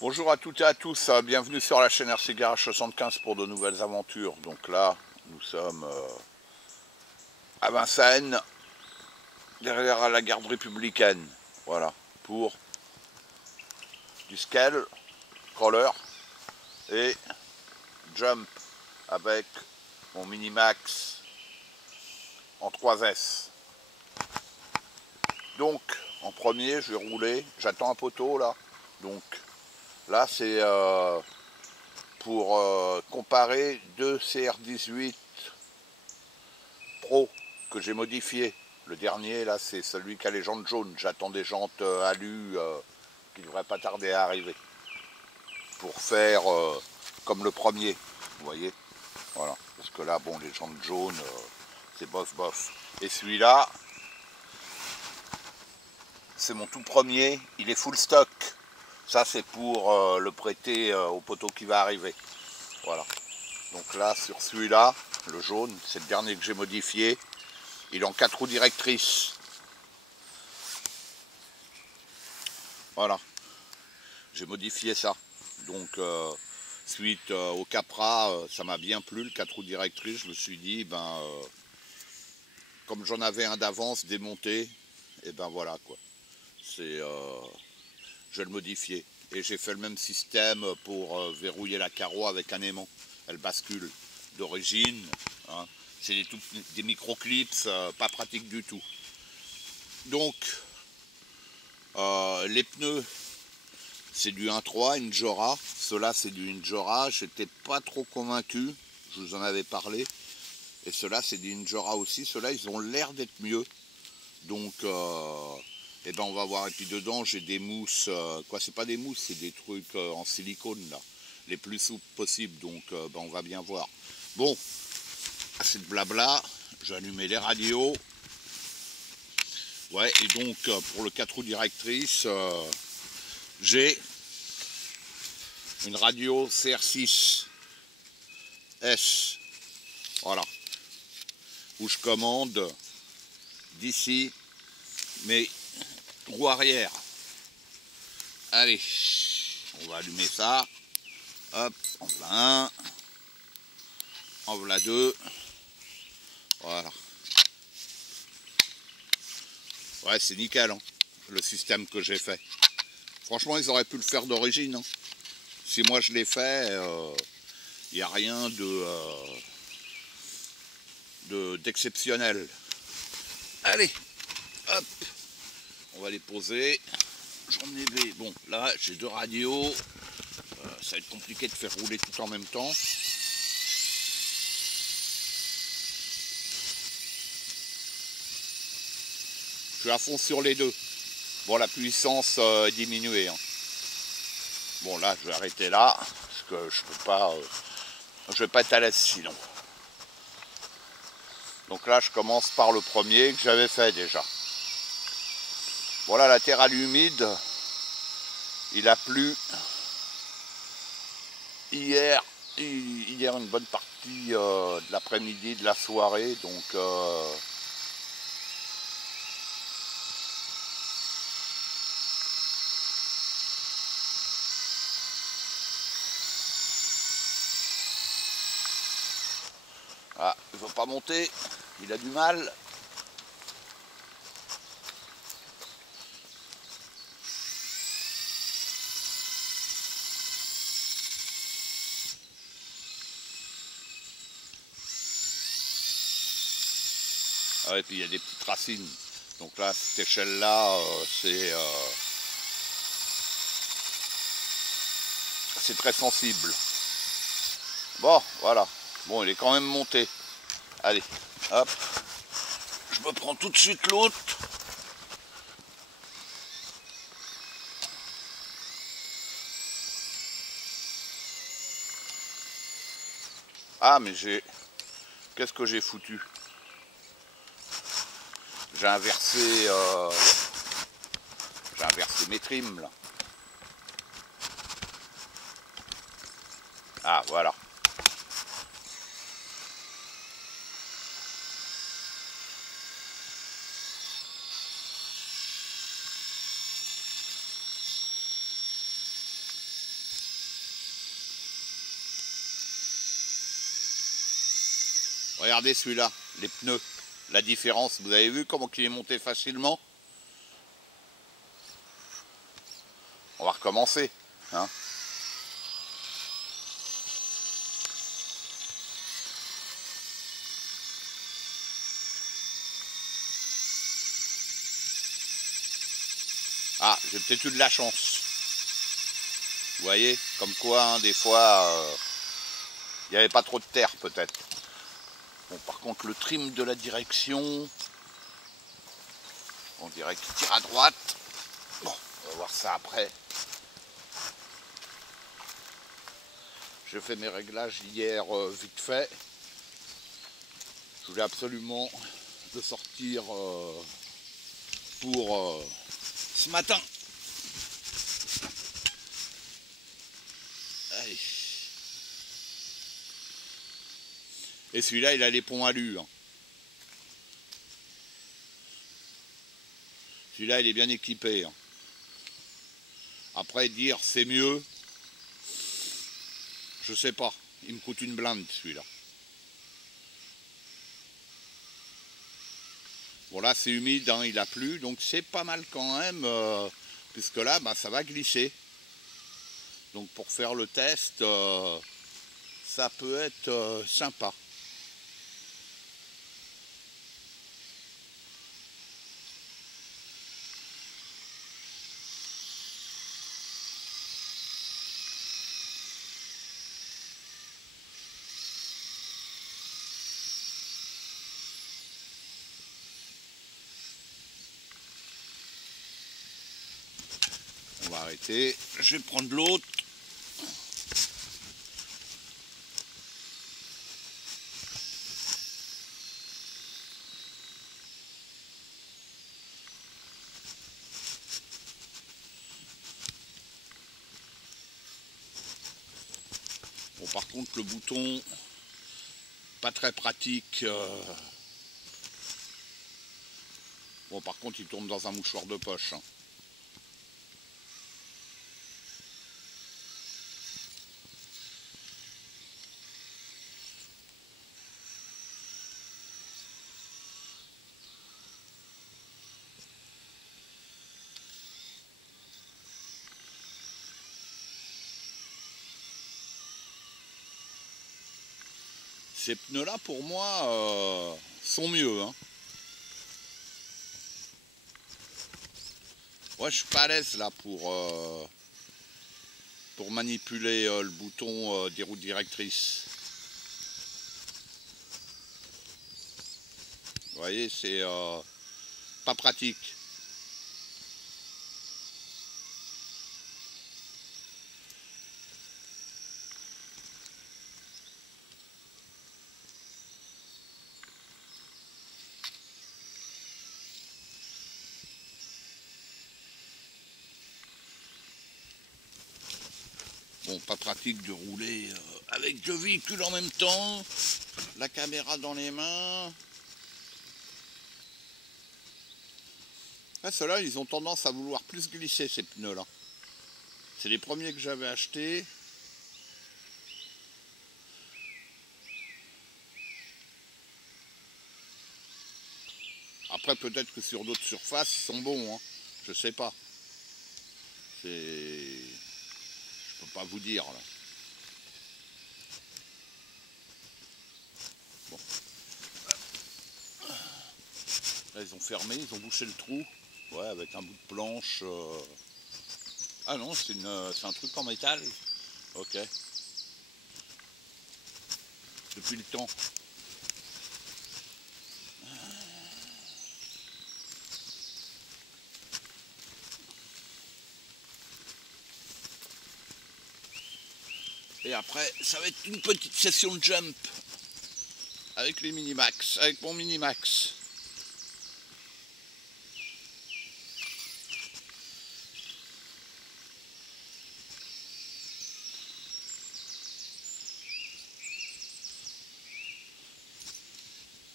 Bonjour à toutes et à tous, bienvenue sur la chaîne RC Garage 75 pour de nouvelles aventures. Donc là, nous sommes à Vincennes, derrière la garde républicaine. Voilà, pour du scale, crawler et jump avec mon Minimax en 3S. Donc, en premier, je vais rouler, j'attends un poteau là. Donc là, c'est pour comparer deux CR18 Pro que j'ai modifié. Le dernier là, c'est celui qui a les jantes jaunes. J'attends des jantes alu qui ne devraient pas tarder à arriver pour faire comme le premier, vous voyez. Voilà, parce que là, bon, les jantes jaunes, c'est bof bof. Et celui-là, c'est mon tout premier, il est full stock. Ça, c'est pour le prêter au poteau qui va arriver. Voilà. Donc là, sur celui-là, le jaune, c'est le dernier que j'ai modifié. Il est en 4 roues directrices. Voilà. J'ai modifié ça. Donc, suite au Capra, ça m'a bien plu, le 4 roues directrices. Je me suis dit, comme j'en avais un d'avance démonté, et ben voilà quoi. Je vais le modifier. Et j'ai fait le même système pour verrouiller la carreau avec un aimant. Elle bascule d'origine. Hein. C'est des micro-clips, pas pratiques du tout. Donc, les pneus, c'est du 1.3, Injora. Ceux-là, c'est du Injora. J'étais pas trop convaincu. Je vous en avais parlé. Et ceux-là, c'est du Injora aussi. Ceux-là, ils ont l'air d'être mieux. Donc, eh ben, on va voir. Et puis dedans, j'ai des mousses. Quoi, c'est pas des mousses, c'est des trucs en silicone, là. Les plus souples possibles. Donc, ben, on va bien voir. Bon, assez de blabla. Je vais allumer les radios. Ouais, et donc, pour le 4 roues directrice, j'ai une radio CR6 S, voilà, où je commande d'ici mes roues arrière. Allez, on va allumer ça. Hop, en voilà un, en voilà deux. Voilà. Ouais, c'est nickel, hein, le système que j'ai fait. Franchement, ils auraient pu le faire d'origine. Hein. Si moi je l'ai fait, il n'y a rien d'exceptionnel. Allez, hop, on va les poser. J'en ai des. Bon, là, j'ai deux radios. Ça va être compliqué de faire rouler tout en même temps. Je suis à fond sur les deux. Bon, la puissance est diminuée. Hein. Bon, là, je vais arrêter là. Parce que je peux pas. Je vais pas être à l'aise sinon. Donc là, je commence par le premier que j'avais fait déjà. Voilà, la terre à l'humide. Il a plu hier une bonne partie de l'après-midi, de la soirée. Donc, ah, il ne veut pas monter. Il a du mal. Ah, et puis il y a des petites racines. Donc là, cette échelle-là, c'est très sensible. Bon, voilà. Bon, il est quand même monté. Allez, hop. Je me prends tout de suite l'autre. Ah, mais qu'est-ce que j'ai foutu? J'ai inversé mes trims, là. Ah, voilà. Regardez celui-là, les pneus. La différence, vous avez vu comment il est monté facilement? On va recommencer. Hein. Ah, j'ai peut-être eu de la chance. Vous voyez, comme quoi, hein, des fois, il n'y avait pas trop de terre peut-être. Bon, par contre, le trim de la direction, on dirait qu'il tire à droite. Bon, on va voir ça après. J'ai fait mes réglages hier vite fait. Je voulais absolument le sortir pour ce matin. Allez. Et celui-là, il a les ponts alu. Hein. Celui-là, il est bien équipé. Hein. Après, dire c'est mieux, je sais pas. Il me coûte une blinde, celui-là. Bon, là, c'est humide, hein, il a plu, donc c'est pas mal quand même, puisque là, bah, ça va glisser. Donc, pour faire le test, ça peut être sympa. On va arrêter, je vais prendre l'autre. Bon, par contre, le bouton, pas très pratique. Bon, par contre, il tourne dans un mouchoir de poche. Hein. Ces pneus-là, pour moi, sont mieux. Hein. Ouais, je suis pas à l'aise là pour manipuler le bouton des roues directrices. Vous voyez, c'est pas pratique. Bon, pas pratique de rouler avec deux véhicules en même temps, la caméra dans les mains. Ah, ceux-là, ils ont tendance à vouloir plus glisser, ces pneus-là. C'est les premiers que j'avais achetés. Après, peut-être que sur d'autres surfaces, ils sont bons, hein. Je sais pas. Je peux pas vous dire, là. Bon. Là, ils ont fermé, ils ont bouché le trou. Ouais, avec un bout de planche. Ah non, c'est un truc en métal. Ok. Depuis le temps. Et après, ça va être une petite session de jump. Avec les Minimax, avec mon Minimax.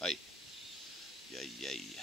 Aïe, aïe, aïe.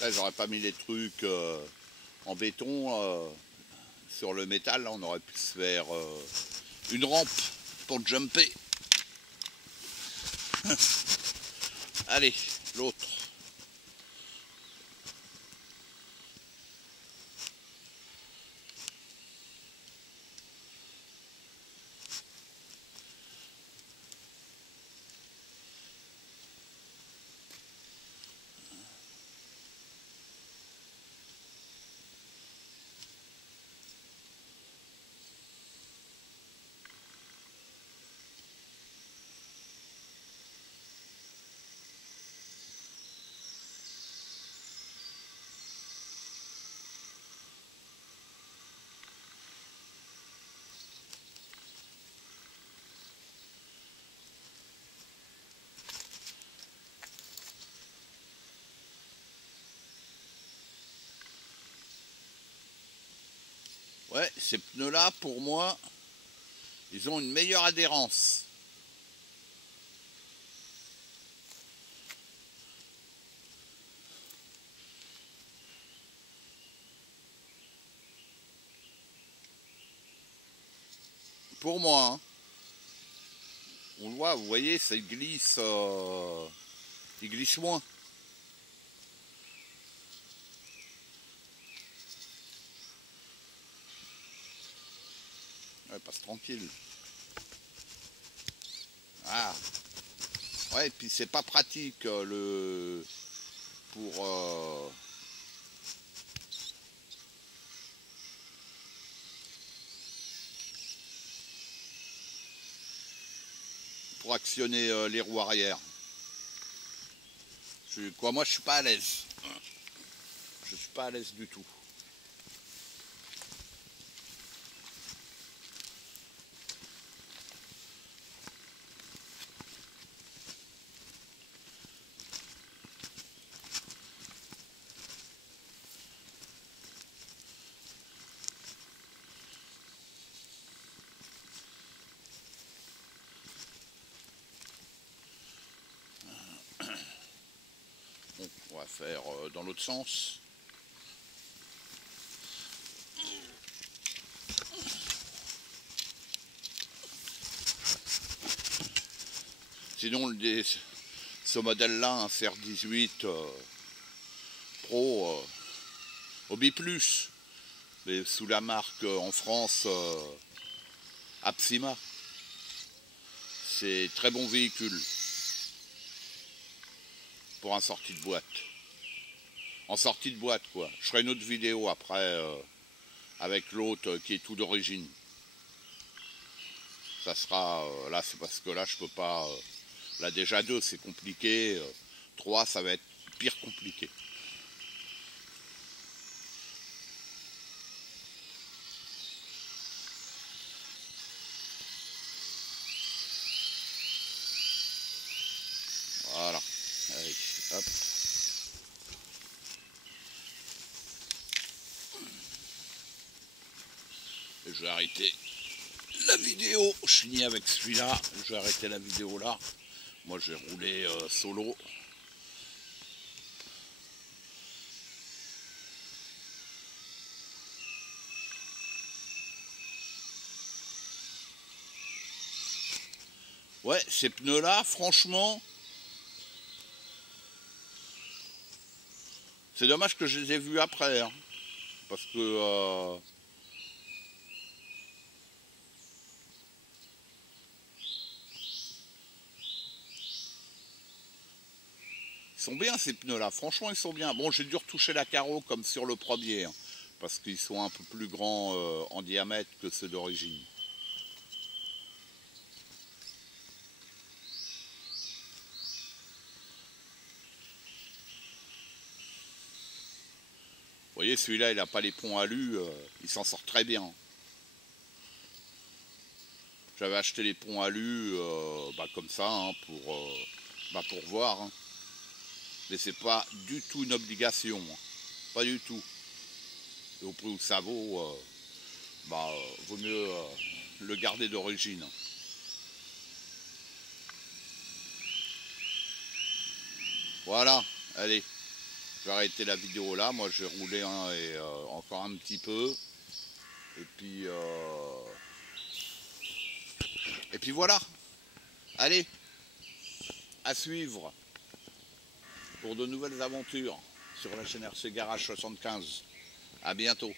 Là, j'aurais pas mis les trucs en béton sur le métal. Là, on aurait pu se faire une rampe pour jumper. Allez, l'autre. Ouais, ces pneus-là, pour moi, ils ont une meilleure adhérence. Pour moi, hein. On le voit, vous voyez, ça glisse, il glisse moins. Ouais, passe tranquille. Ah. Ouais, et puis c'est pas pratique pour actionner les roues arrière. Moi, je suis pas à l'aise. Je suis pas à l'aise du tout. Bon, on va faire dans l'autre sens. Sinon, ce modèle-là, un CR18 Pro Hobby Plus, mais sous la marque en France Apsima, c'est très bon véhicule pour un sortie de boîte. En sortie de boîte, quoi. Je ferai une autre vidéo après avec l'autre qui est tout d'origine. Ça sera là, c'est parce que là, je peux pas. Là, déjà 2, c'est compliqué. 3, ça va être pire compliqué. Voilà. Allez, hop. Et je vais arrêter la vidéo. Je finis avec celui-là. Je vais arrêter la vidéo là. Moi, j'ai roulé solo. Ouais, ces pneus-là, franchement, c'est dommage que je les ai vus après. Hein, parce que... ils sont bien ces pneus-là, franchement ils sont bien. Bon, j'ai dû retoucher la carreau comme sur le premier, hein, parce qu'ils sont un peu plus grands en diamètre que ceux d'origine. Vous voyez, celui-là, il n'a pas les ponts alu, il s'en sort très bien. J'avais acheté les ponts alu comme ça, hein, pour voir. Hein. Mais c'est pas du tout une obligation. Hein. Pas du tout. Et au prix où ça vaut, vaut mieux le garder d'origine. Voilà, allez, vais arrêter la vidéo là. Moi, je vais rouler encore un petit peu. Et puis voilà. Allez, à suivre pour de nouvelles aventures sur la chaîne RC Garage 75. À bientôt.